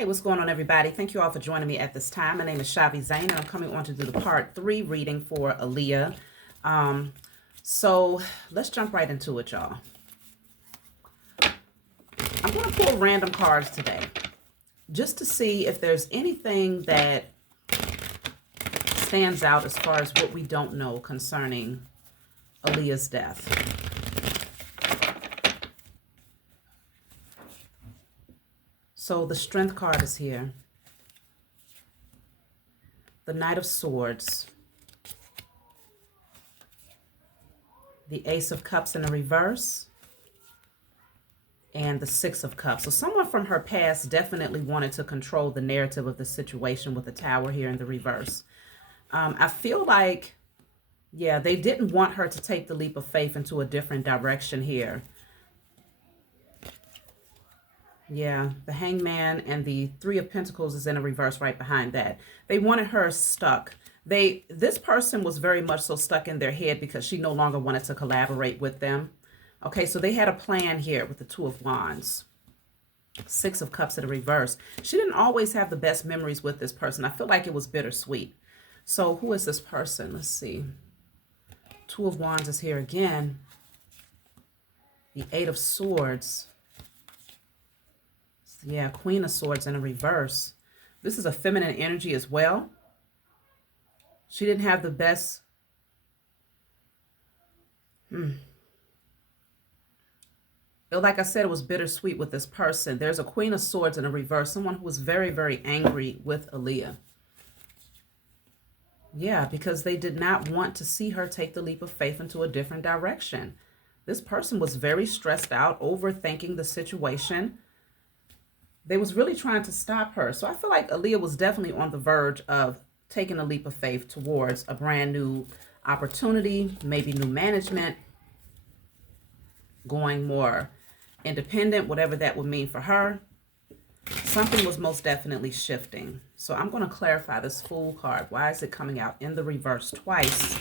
Hey, what's going on, everybody? Thank you all for joining me at this time. My name is Shavi Zane, and I'm coming on to do the part 3 reading for Aaliyah. Um, so let's jump right into it, y'all. I'm going to pull random cards today just to see if there's anything that stands out as far as what we don't know concerning Aaliyah's death. So the Strength card is here. The Knight of Swords. The Ace of Cups in the reverse. And the Six of Cups. So someone from her past definitely wanted to control the narrative of the situation with the Tower here in the reverse. I feel like, yeah, they didn't want her to take the leap of faith into a different direction here. Yeah, the Hangman and the Three of Pentacles is in a reverse right behind that. They wanted her stuck. This person was very much so stuck in their head because she no longer wanted to collaborate with them. Okay, so they had a plan here with the Two of Wands. Six of Cups in the reverse. She didn't always have the best memories with this person. I feel like it was bittersweet. So who is this person? Let's see. Two of Wands is here again. The Eight of Swords. Yeah, Queen of Swords in a reverse. This is a feminine energy as well. She didn't have the best. Like I said, it was bittersweet with this person. There's a Queen of Swords in a reverse. Someone who was very, very angry with Aaliyah. Yeah, because they did not want to see her take the leap of faith into a different direction. This person was very stressed out, overthinking the situation. They was really trying to stop her. So I feel like Aaliyah was definitely on the verge of taking a leap of faith towards a brand new opportunity, maybe new management, going more independent, whatever that would mean for her. Something was most definitely shifting. So I'm going to clarify this Fool card. Why is it coming out in the reverse twice?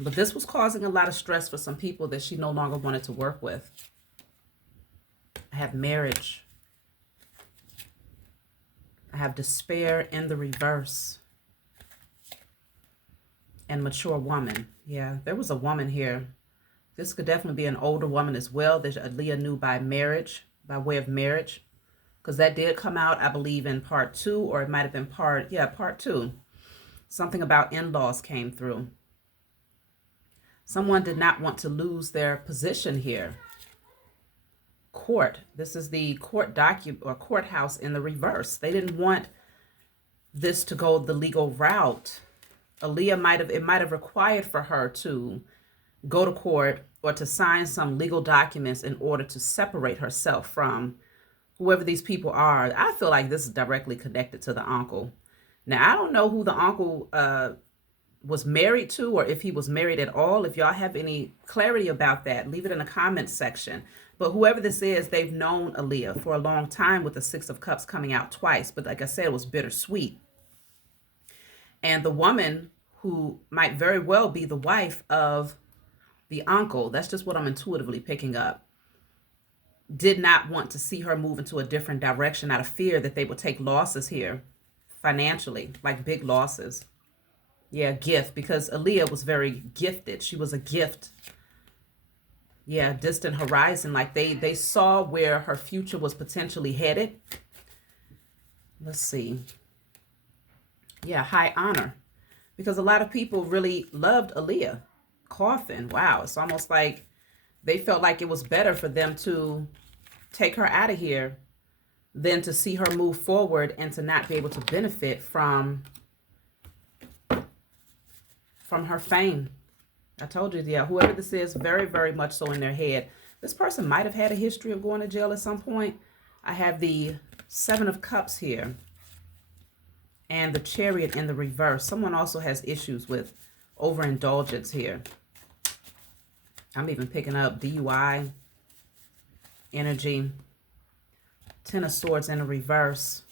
But this was causing a lot of stress for some people that she no longer wanted to work with. I have marriage. I have despair in the reverse. And mature woman. Yeah, there was a woman here. This could definitely be an older woman as well that Aaliyah knew by marriage, by way of marriage. Because that did come out, I believe, in part 2, or it might have been part 2. Something about in-laws came through. Someone did not want to lose their position here. Court. This is the court document or courthouse in the reverse. They didn't want this to go the legal route. Aaliyah might have required for her to go to court or to sign some legal documents in order to separate herself from whoever these people are. I feel like this is directly connected to the uncle. Now, I don't know who the uncle was married to, or if he was married at all. If y'all have any clarity about that, leave it in the comments section. But whoever this is, they've known Aaliyah for a long time with the Six of Cups coming out twice. But like I said, it was bittersweet. And the woman who might very well be the wife of the uncle, that's just what I'm intuitively picking up, did not want to see her move into a different direction out of fear that they would take losses here financially, like big losses. Yeah, gift, because Aaliyah was very gifted. She was a gift. Yeah, distant horizon. Like they saw where her future was potentially headed. Let's see. Yeah, high honor. Because a lot of people really loved Aaliyah. Coffin. Wow, it's almost like they felt like it was better for them to take her out of here than to see her move forward and to not be able to benefit from her fame. I told you, yeah, whoever this is, very, very much so in their head. This person might have had a history of going to jail at some point. I have the Seven of Cups here and the Chariot in the reverse. Someone also has issues with overindulgence here. I'm even picking up DUI energy. Ten of Swords in the reverse.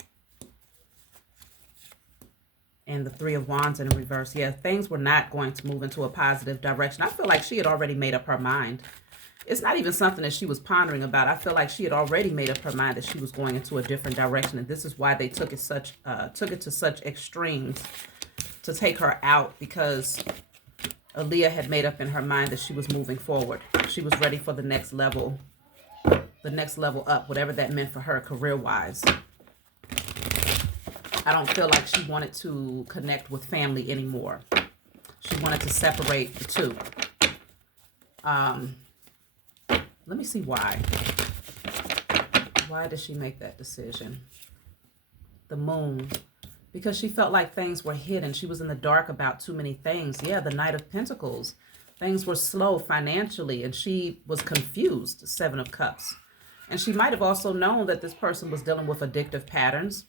And the Three of Wands in the reverse. Yeah, things were not going to move into a positive direction. I feel like she had already made up her mind. it's not even something that she was pondering about. I feel like she had already made up her mind that she was going into a different direction, and this is why they took it to such extremes to take her out, because Aaliyah had made up in her mind that she was moving forward. She was ready for the next level up, whatever that meant for her career-wise. I don't feel like she wanted to connect with family anymore. She wanted to separate the two. Let me see why. Why did she make that decision? The moon. Because she felt like things were hidden. She was in the dark about too many things. Yeah, the Knight of Pentacles. Things were slow financially, and she was confused. Seven of Cups. And she might have also known that this person was dealing with addictive patterns.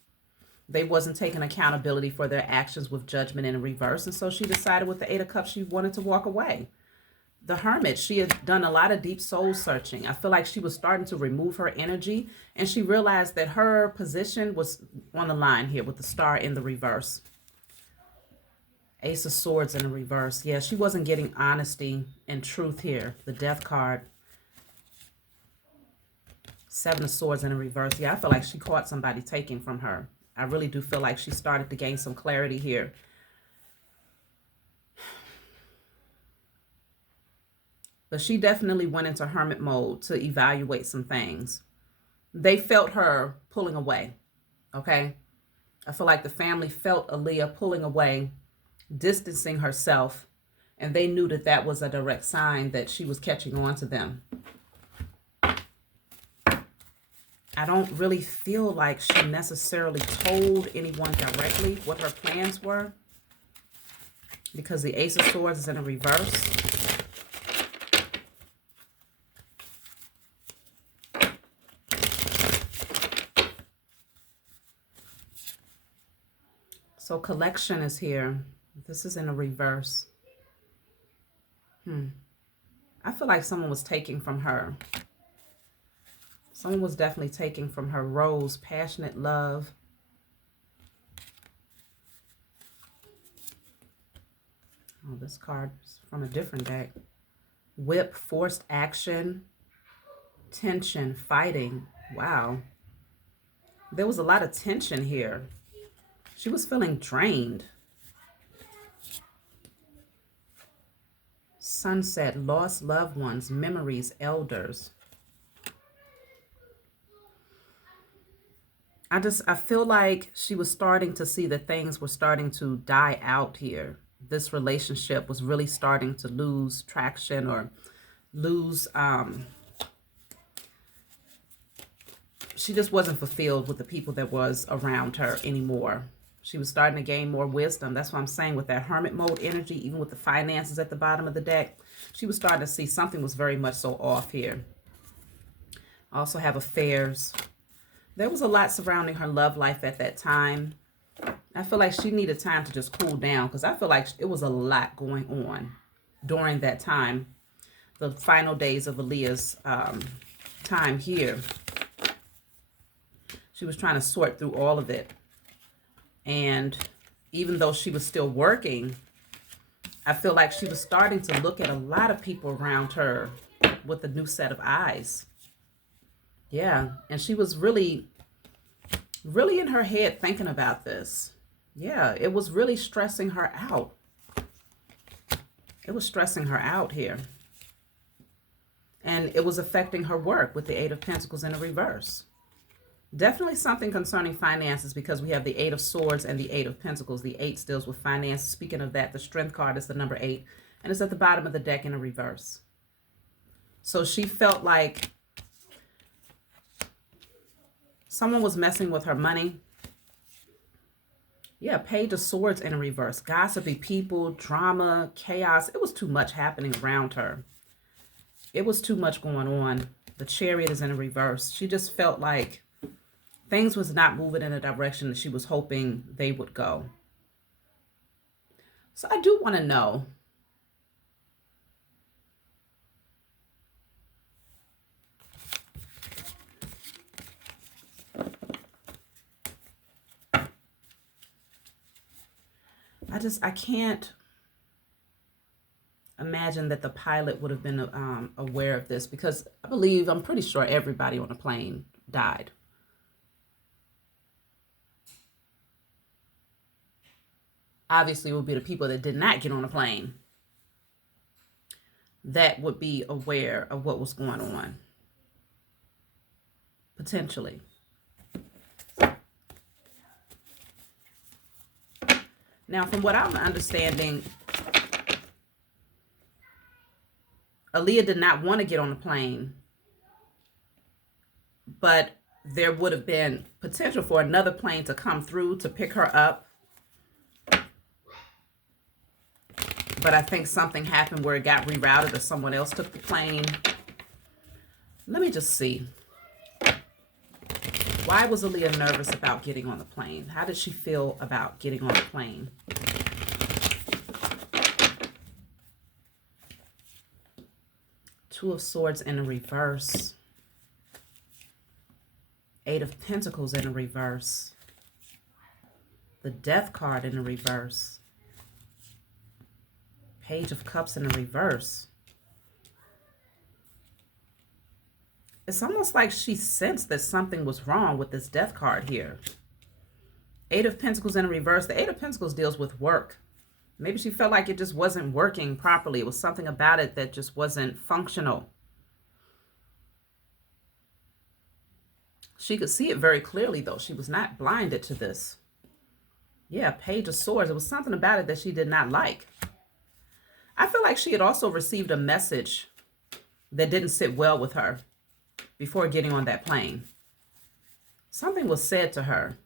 They wasn't taking accountability for their actions with judgment in reverse. And so she decided with the Eight of Cups she wanted to walk away. The Hermit, she had done a lot of deep soul searching. I feel like she was starting to remove her energy, and she realized that her position was on the line here with the Star in the reverse. Ace of Swords in the reverse. Yeah, she wasn't getting honesty and truth here. The Death card. Seven of Swords in the reverse. Yeah, I feel like she caught somebody taking from her. I really do feel like she started to gain some clarity here. But she definitely went into hermit mode to evaluate some things. They felt her pulling away, okay? I feel like the family felt Aaliyah pulling away, distancing herself, and they knew that that was a direct sign that she was catching on to them. I don't really feel like she necessarily told anyone directly what her plans were, because the Ace of Swords is in a reverse. So collection is here. This is in a reverse. I feel like someone was taking from her. Someone was definitely taking from her. Rose, passionate love. Oh, this card is from a different deck. Whip, forced action, tension, fighting. Wow. There was a lot of tension here. She was feeling drained. Sunset, lost loved ones, memories, elders. I feel like she was starting to see that things were starting to die out here. This relationship was really starting to lose traction, or lose, she just wasn't fulfilled with the people that was around her anymore. She was starting to gain more wisdom. That's what I'm saying with that hermit mode energy, even with the finances at the bottom of the deck. She was starting to see something was very much so off here. Also have affairs. There was a lot surrounding her love life at that time. I feel like she needed time to just cool down, because I feel like it was a lot going on during that time. The final days of Aaliyah's time here. She was trying to sort through all of it. And even though she was still working, I feel like she was starting to look at a lot of people around her with a new set of eyes. Yeah, and she was really in her head thinking about this. Yeah, it was really stressing her out. It was stressing her out here. And it was affecting her work with the Eight of Pentacles in the reverse. Definitely something concerning finances, because we have the Eight of Swords and the Eight of Pentacles. The Eight deals with finances. Speaking of that, the Strength card is the number 8, and it's at the bottom of the deck in a reverse. So she felt like someone was messing with her money. Yeah, Page of Swords in a reverse. Gossipy people, drama, chaos. It was too much happening around her. It was too much going on. The Chariot is in a reverse. She just felt like things was not moving in a direction that she was hoping they would go. So I do want to know, I can't imagine imagine that the pilot would have been aware of this, because I'm pretty sure everybody on the plane died. Obviously, it would be the people that did not get on the plane that would be aware of what was going on, potentially. Now, from what I'm understanding, Aaliyah did not want to get on the plane, but there would have been potential for another plane to come through to pick her up. But I think something happened where it got rerouted or someone else took the plane. Let me just see. Why was Aaliyah nervous about getting on the plane? How did she feel about getting on the plane? Two of Swords in the reverse. Eight of Pentacles in the reverse. The Death card in the reverse. Page of Cups in the reverse. It's almost like she sensed that something was wrong with this Death card here. Eight of Pentacles in the reverse. The Eight of Pentacles deals with work. Maybe she felt like it just wasn't working properly. It was something about it that just wasn't functional. She could see it very clearly, though. She was not blinded to this. Yeah, Page of Swords. It was something about it that she did not like. I feel like she had also received a message that didn't sit well with her before getting on that plane. Something was said to her.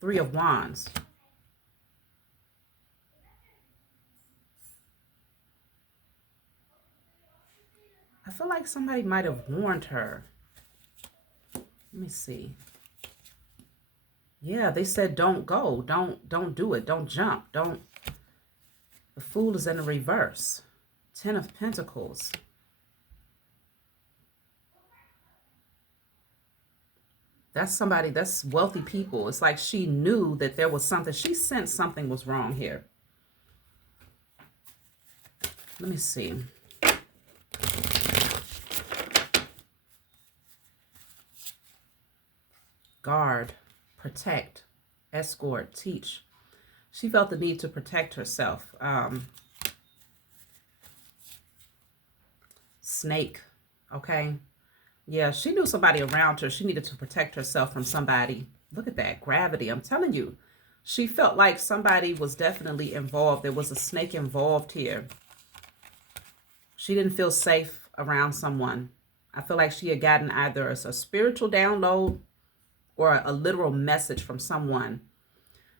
Three of Wands. I feel like somebody might have warned her. Let me see. Yeah, they said don't go. Don't do it. Don't jump. Don't. The Fool is in the reverse. Ten of Pentacles. That's somebody, that's wealthy people. It's like she knew that there was something. She sensed something was wrong here. Let me see. Guard, protect, escort, teach. She felt the need to protect herself. Snake, okay? Yeah, she knew somebody around her. She needed to protect herself from somebody. Look at that, gravity. I'm telling you, she felt like somebody was definitely involved. There was a snake involved here. She didn't feel safe around someone. I feel like she had gotten either a spiritual download or a literal message from someone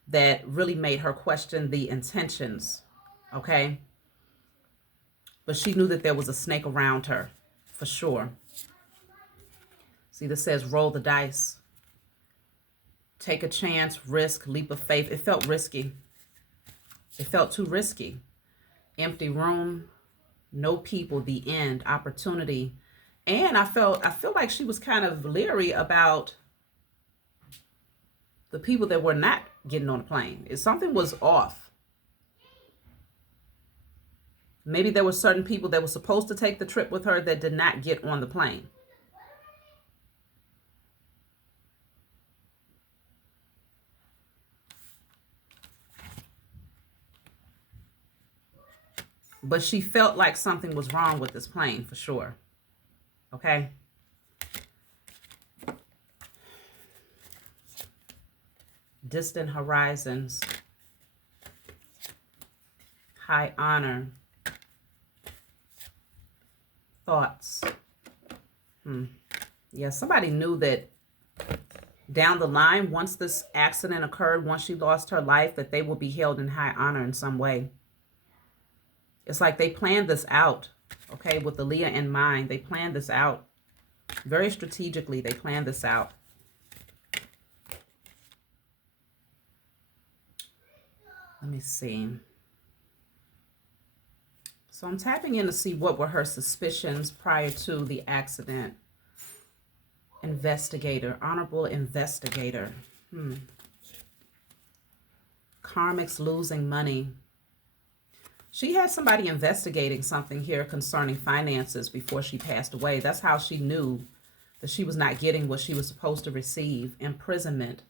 that really made her question the intentions, okay? But she knew that there was a snake around her, for sure. See, this says roll the dice. Take a chance, risk, leap of faith. It felt risky. It felt too risky. Empty room, no people, the end, opportunity. And I feel like she was kind of leery about the people that were not getting on the plane. If something was off. Maybe there were certain people that were supposed to take the trip with her that did not get on the plane. But she felt like something was wrong with this plane, for sure. Okay? Distant horizons. High honor. Thoughts. Yeah, somebody knew that down the line, once this accident occurred, once she lost her life, that they will be held in high honor in some way. It's like they planned this out, okay, with Aaliyah in mind. They planned this out very strategically. They planned this out. Let me see. So I'm tapping in to see what were her suspicions prior to the accident. Investigator, honorable investigator. Karmics losing money. She had somebody investigating something here concerning finances before she passed away. That's how she knew that she was not getting what she was supposed to receive. Imprisonment.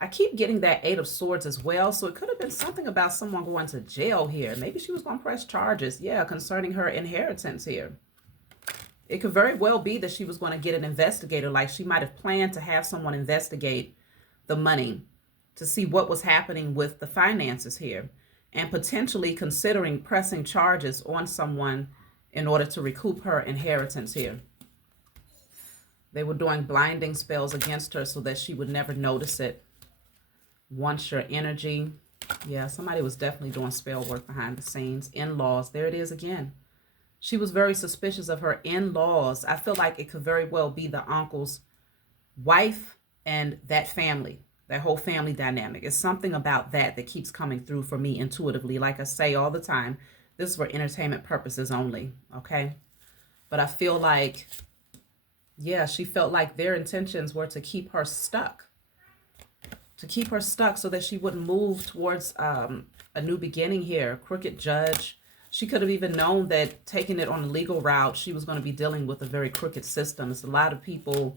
I keep getting that Eight of Swords as well. So it could have been something about someone going to jail here. Maybe she was going to press charges. Yeah, concerning her inheritance here. It could very well be that she was going to get an investigator. Like she might have planned to have someone investigate the money to see what was happening with the finances here, and potentially considering pressing charges on someone in order to recoup her inheritance here. They were doing blinding spells against her so that she would never notice it. Once your energy. Yeah, somebody was definitely doing spell work behind the scenes. In-laws. There it is again. She was very suspicious of her in-laws. I feel like it could very well be the uncle's wife and that family. That whole family dynamic. It's something about that that keeps coming through for me intuitively. Like I say all the time, this is for entertainment purposes only, okay? But I feel like, yeah, she felt like their intentions were to keep her stuck. To keep her stuck so that she wouldn't move towards a new beginning here. Crooked judge. She could have even known that taking it on the legal route, she was going to be dealing with a very crooked system. It's a lot of people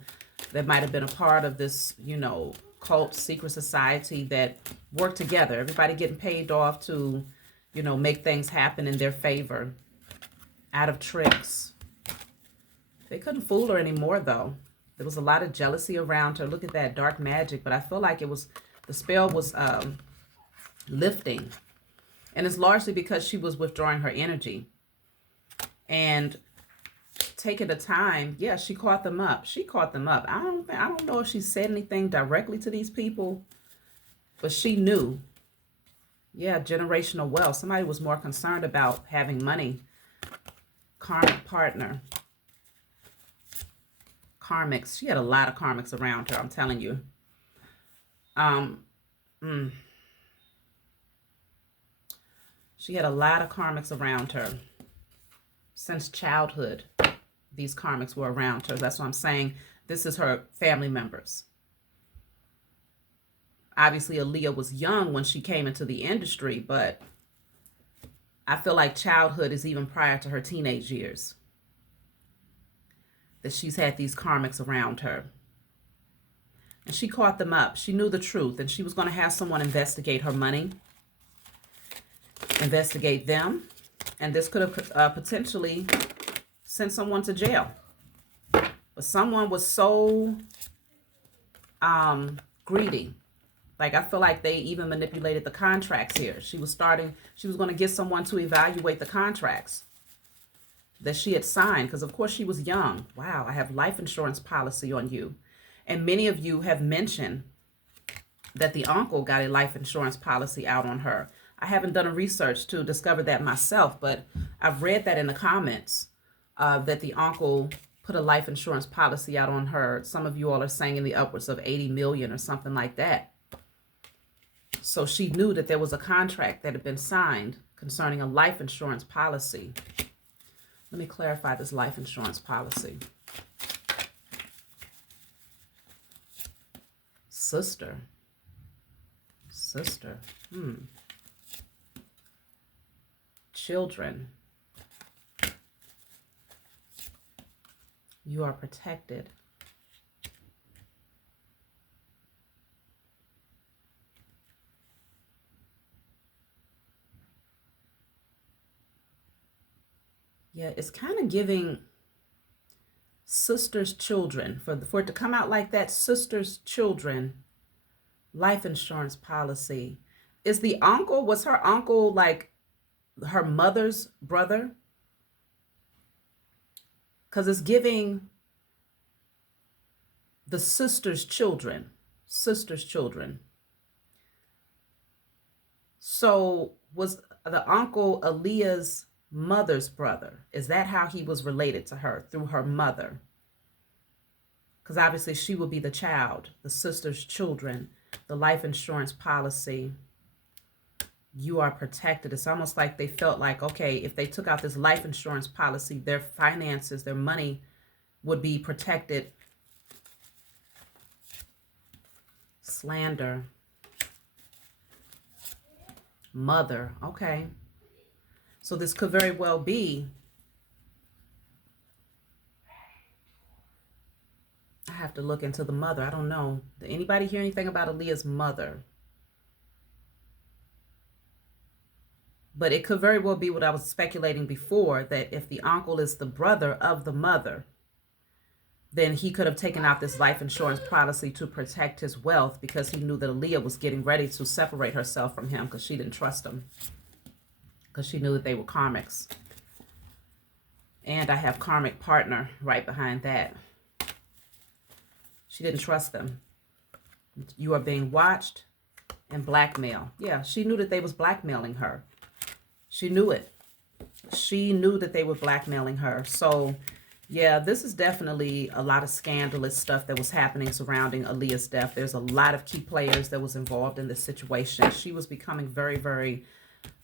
that might have been a part of this, you know, cult, secret society that work together. Everybody getting paid off to, you know, make things happen in their favor. Out of tricks. They couldn't fool her anymore, though. There was a lot of jealousy around her. Look at that dark magic. But I feel like it was, the spell was lifting. And it's largely because she was withdrawing her energy. And taking the time, yeah, she caught them up. She caught them up. I don't know if she said anything directly to these people, but she knew. Yeah, generational wealth. Somebody was more concerned about having money. Karmic partner. Karmics. She had a lot of karmics around her, I'm telling you. She had a lot of karmics around her. Since childhood, these karmics were around her. That's what I'm saying. This is her family members. Obviously, Aaliyah was young when she came into the industry, but I feel like childhood is even prior to her teenage years. That she's had these karmics around her. And she caught them up. She knew the truth, and she was going to have someone investigate her money. Investigate them. And this could have potentially sent someone to jail. But someone was so greedy. Like, I feel like they even manipulated the contracts here. She was going to get someone to evaluate the contracts that she had signed. Because, of course, she was young. Wow, I have life insurance policy on you. And many of you have mentioned that the uncle got a life insurance policy out on her. I haven't done a research to discover that myself, but I've read that in the comments that the uncle put a life insurance policy out on her. Some of you all are saying in the upwards of 80 million or something like that. So she knew that there was a contract that had been signed concerning a life insurance policy. Let me clarify this life insurance policy. Sister. Children. You are protected. Yeah, it's kind of giving sister's children. For it to come out like that, sister's children, life insurance policy. Was her uncle like her mother's brother? Because it's giving the sister's children. So was the uncle Aaliyah's mother's brother? Is that how he was related to her, through her mother? Because obviously she will be the child, the sister's children, the life insurance policy. You are protected. It's almost like they felt like, okay, if they took out this life insurance policy, their finances, their money would be protected. Slander. Mother. Okay. So this could very well be, I have to look into the mother. I don't know. Did anybody hear anything about Aaliyah's mother? But it could very well be what I was speculating before, that if the uncle is the brother of the mother, then he could have taken out this life insurance policy to protect his wealth because he knew that Aaliyah was getting ready to separate herself from him because she didn't trust him, because she knew that they were karmics. And I have karmic partner right behind that. She didn't trust them. You are being watched and blackmailed. Yeah, she knew that they was blackmailing her. She knew it. She knew that they were blackmailing her. So, yeah, this is definitely a lot of scandalous stuff that was happening surrounding Aaliyah's death. There's a lot of key players that was involved in this situation. She was becoming very, very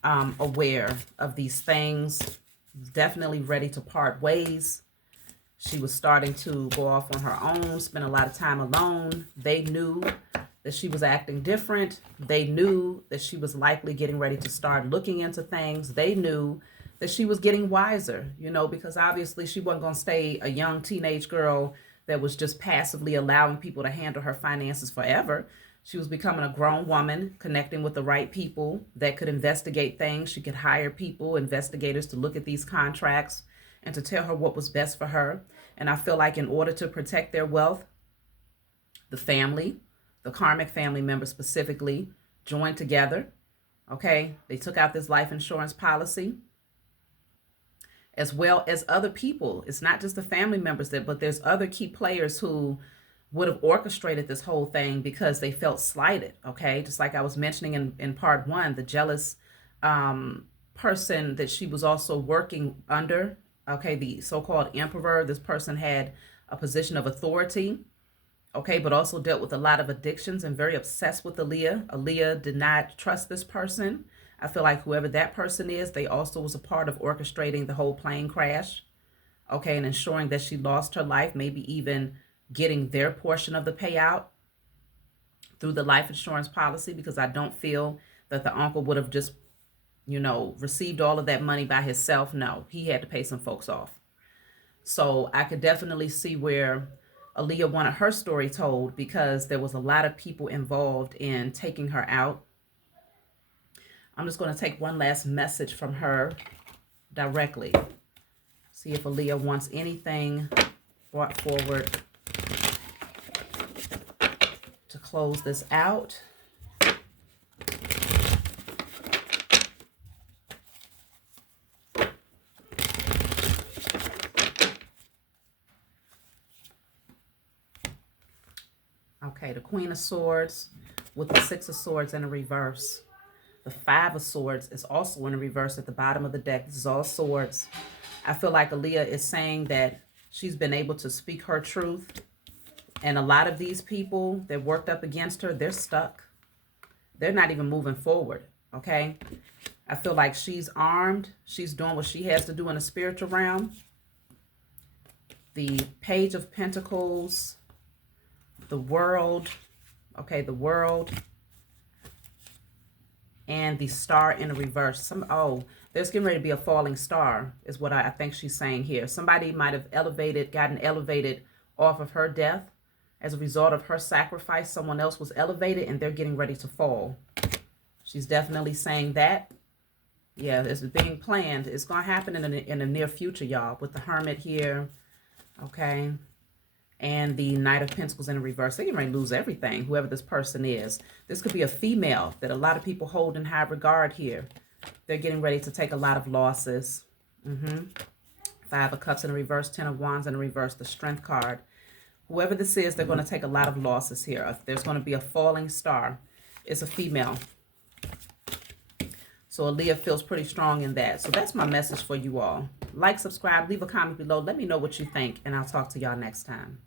aware of these things. Definitely ready to part ways. She was starting to go off on her own, spend a lot of time alone. They knew that she was acting different. They knew that she was likely getting ready to start looking into things. They knew that she was getting wiser, you know, because obviously she wasn't going to stay a young teenage girl that was just passively allowing people to handle her finances forever. She was becoming a grown woman, connecting with the right people that could investigate things. She could hire people, investigators, to look at these contracts and to tell her what was best for her. And I feel like in order to protect their wealth, the family, the karmic family members specifically, joined together. Okay, they took out this life insurance policy, as well as other people. It's not just the family members but there's other key players who would have orchestrated this whole thing because they felt slighted. Okay, just like I was mentioning in part one, the jealous person that she was also working under. Okay, the so-called emperor. This person had a position of authority. Okay, but also dealt with a lot of addictions and very obsessed with Aaliyah. Aaliyah did not trust this person. I feel like whoever that person is, they also was a part of orchestrating the whole plane crash. Okay, and ensuring that she lost her life, maybe even getting their portion of the payout through the life insurance policy, because I don't feel that the uncle would have just, you know, received all of that money by himself. No, he had to pay some folks off. So I could definitely see where Aaliyah wanted her story told, because there was a lot of people involved in taking her out. I'm just going to take one last message from her directly. See if Aaliyah wants anything brought forward to close this out. Okay, the Queen of Swords with the Six of Swords in a reverse. The Five of Swords is also in a reverse at the bottom of the deck. This is all swords. I feel like Aaliyah is saying that she's been able to speak her truth. And a lot of these people that worked up against her, they're stuck. They're not even moving forward, okay? I feel like she's armed. She's doing what she has to do in the spiritual realm. The Page of Pentacles, the World, okay, the World, and the Star in the reverse. There's getting ready to be a falling star is what I think she's saying here. Somebody might have gotten elevated off of her death. As a result of her sacrifice, someone else was elevated and they're getting ready to fall. She's definitely saying that. Yeah, this is being planned. It's going to happen in the near future, y'all, with the Hermit here. Okay. And the Knight of Pentacles in the reverse. They're getting ready to lose everything, whoever this person is. This could be a female that a lot of people hold in high regard here. They're getting ready to take a lot of losses. Five of Cups in the reverse, Ten of Wands in the reverse, the Strength card. Whoever this is, they're going to take a lot of losses here. If there's going to be a falling star, it's a female. So Aaliyah feels pretty strong in that. So that's my message for you all. Like, subscribe, leave a comment below. Let me know what you think, and I'll talk to y'all next time.